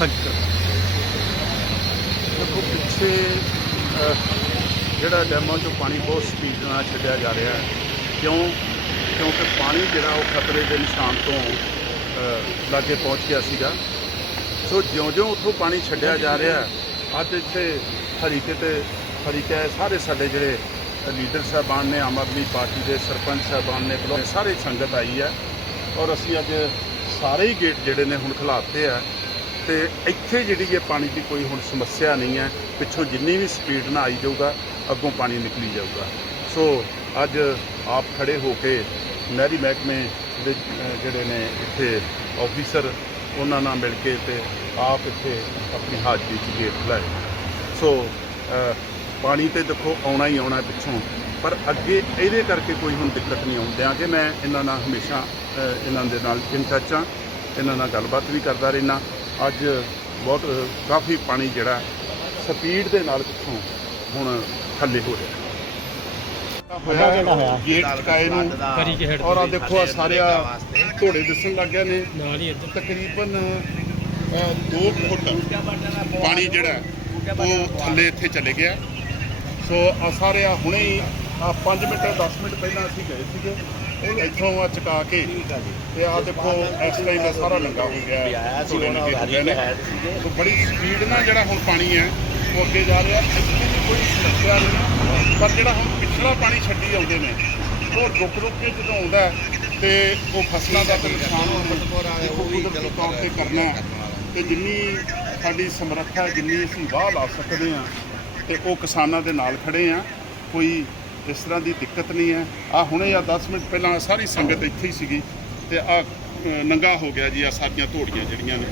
ਹਾਂਜੀ ਦੇਖੋ ਪਿੱਛੇ ਅਹ, ਜਿਹੜਾ ਡੈਮਾਂ ਚੋਂ ਪਾਣੀ ਬਹੁਤ ਸਪੀਡ ਨਾਲ ਛੱਡਿਆ ਜਾ ਰਿਹਾ ਹੈ। ਕਿਉਂ? ਕਿਉਂਕਿ ਪਾਣੀ ਜਿਹੜਾ ਉਹ ਖਤਰੇ ਦੇ ਨਿਸ਼ਾਨ ਤੋਂ ਅਹ, ਲਾਗੇ ਪਹੁੰਚ ਗਿਆ ਸੀਗਾ। ਸੋ ਜਿਉਂ-ਜਿਉਂ ਉੱਥੋਂ ਪਾਣੀ ਛੱਡਿਆ ਜਾ ਰਿਹਾ ਹੈ, ਅੱਜ ਇੱਥੇ ਹਰੀਕੇ ਤੇ ਹਰੀਕੇ ਸਾਰੇ ਸਾਡੇ ਜਿਹੜੇ ਲੀਡਰ ਸਾਹਿਬਾਨ ਨੇ, ਆਮ ਆਦਮੀ ਪਾਰਟੀ ਦੇ ਸਰਪੰਚ ਸਾਹਿਬਾਨ ਨੇ ਬਲੋ ਸਾਰੇ ਸੰਗਤ ਆਈ ਹੈ ਔਰ ਅਸੀਂ ਅੱਜ ਸਾਰੇ ਹੀ ਗੇਟ ਜਿਹੜੇ ਨੇ ਹੁਣ ਖੁਲਾਤੇ ਆ ਤੇ ਇੱਥੇ ਜਿਹੜੀ ਇਹ ਪਾਣੀ ਦੀ ਕੋਈ ਹੁਣ ਸਮੱਸਿਆ ਨਹੀਂ ਹੈ, ਪਿੱਛੋਂ ਜਿੰਨੀ ਵੀ ਸਪੀਡ ਨਾਲ ਆਈ ਜਾਊਗਾ, ਅੱਗੋਂ ਪਾਣੀ ਨਿਕਲੀ ਜਾਊਗਾ। ਸੋ ਅੱਜ ਆਪ ਖੜੇ ਹੋ ਕੇ ਨਹਿਰੀ ਮਹਿਕਮੇ ਦੇ ਜਿਹੜੇ ਨੇ ਇੱਥੇ ਆਫੀਸਰ, ਉਹਨਾਂ ਨਾਲ ਮਿਲ ਕੇ ਤੇ ਆਪ ਇੱਥੇ ਆਪਣੀ ਹਾਜ਼ਰੀ 'ਚ ਗੇਟ ਲਾਏ ਸੋ ਪਾਣੀ ਤੇ ਦੇਖੋ ਆਉਣਾ ਹੀ ਆਉਣਾ ਪਿੱਛੋਂ। ਪਰ ਅੱਗੇ ਇਹਦੇ ਕਰਕੇ ਕੋਈ ਹੁਣ ਦਿੱਕਤ ਨਹੀਂ ਆਉਂਦਿਆਂ ਕਿ ਮੈਂ ਇਹਨਾਂ ਨਾਲ ਹਮੇਸ਼ਾ ਇਹਨਾਂ ਦੇ ਨਾਲ ਇਨ ਟੱਚ ਹਾਂ। ਇਹਨਾਂ ਨਾਲ ਗੱਲਬਾਤ ਵੀ ਕਰਦਾ ਰਹਿਣਾ ਅੱਜ ਬਹੁਤ ਕਾਫੀ ਪਾਣੀ ਜਿਹੜਾ ਸਪੀਡ ਦੇ ਨਾਲ ਪਿੱਛੋਂ ਹੁਣ ਥੱਲੇ ਹੋ ਰਿਹਾ। ਜਿਹੜਾ ਹੋਇਆ। ਗੇਟ ਟਕਾਏ ਨੂੰ। ਕਰੀ ਕੇ ਹਟ ਔਰ ਆ ਦੇਖੋ ਆ ਸਾਰੇ ਆ ਘੋੜੇ ਦਿਸਣ ਲੱਗ ਗਏ ਨੇ। ਨਾਲ ਹੀ ਇੱਧਰ। ਤਕਰੀਬਨ 2 ਫੁੱਟ ਪਾਣੀ ਜਿਹੜਾ ਉਹ ਥੱਲੇ ਇੱਥੇ ਚਲੇ ਗਿਆ। ਸੋ ਆ ਸਾਰੇ ਆ ਹੁਣੇ ਹੀ ਆ 5 ਮਿੰਟ 10 ਮਿੰਟ ਪਹਿਲਾਂ ਅਸੀਂ ਗਏ ਸੀਗੇ। ਉਹ ਇੱਥੋਂ ਆ ਚਕਾ ਕੇ। ਤੇ ਆ ਦੇਖੋ ਇਸ ਟਾਈਮ ਦਾ ਸਾਰਾ ਨੰਗਾ ਹੋ ਗਿਆ। ਸੀ ਬੜੀ ਸਪੀਡ ਨਾਲ ਜਿਹੜਾ ਹੁਣ ਪਾਣੀ ਹੈ ਉਹ ਅੱਗੇ ਜਾ ਰਿਹਾ। ਇੱਥੇ ਦੀ ਕੋਈ ਸਮੱਸਿਆ ਨਹੀਂ। ਪਰ ਜਿਹੜਾ ਹੁਣ ਪਿਛਲਾ ਪਾਣੀ ਛੱਡੀ ਆਉਂਦੇ ਨੇ ਉਹ ਰੁਕ ਰੁਕ ਕੇ ਜਦੋਂ ਆਉਂਦਾ ਤੇ ਉਹ ਫਸਲਾਂ ਦਾ ਨੁਕਸਾਨ ਦੇਖੋ ਕੁਦਰਤੀ ਤੌਰ ਤੇ ਕਰਨਾ। ਤੇ ਜਿੰਨੀ ਸਾਡੀ ਸਮਰੱਥਾ ਜਿੰਨੀ ਅਸੀਂ ਵਾਹ ਲਾ ਸਕਦੇ ਹਾਂ ਤੇ ਉਹ ਕਿਸਾਨਾਂ ਦੇ ਨਾਲ ਖੜੇ ਆ। ਕੋਈ ਇਸ ਤਰ੍ਹਾਂ ਦੀ ਦਿੱਕਤ ਨਹੀਂ ਹੈ। ਆ ਹੁਣੇ ਆ 10 ਮਿੰਟ ਪਹਿਲਾਂ ਸਾਰੀ ਸੰਗਤ ਇੱਥੇ ਹੀ ਸੀਗੀ ਤੇ ਆ ਨੰਗਾ ਹੋ ਗਿਆ ਜੀ ਆ ਸਾਰੀਆਂ ਧੋੜੀਆਂ ਜਿਹੜੀਆਂ ਨੇ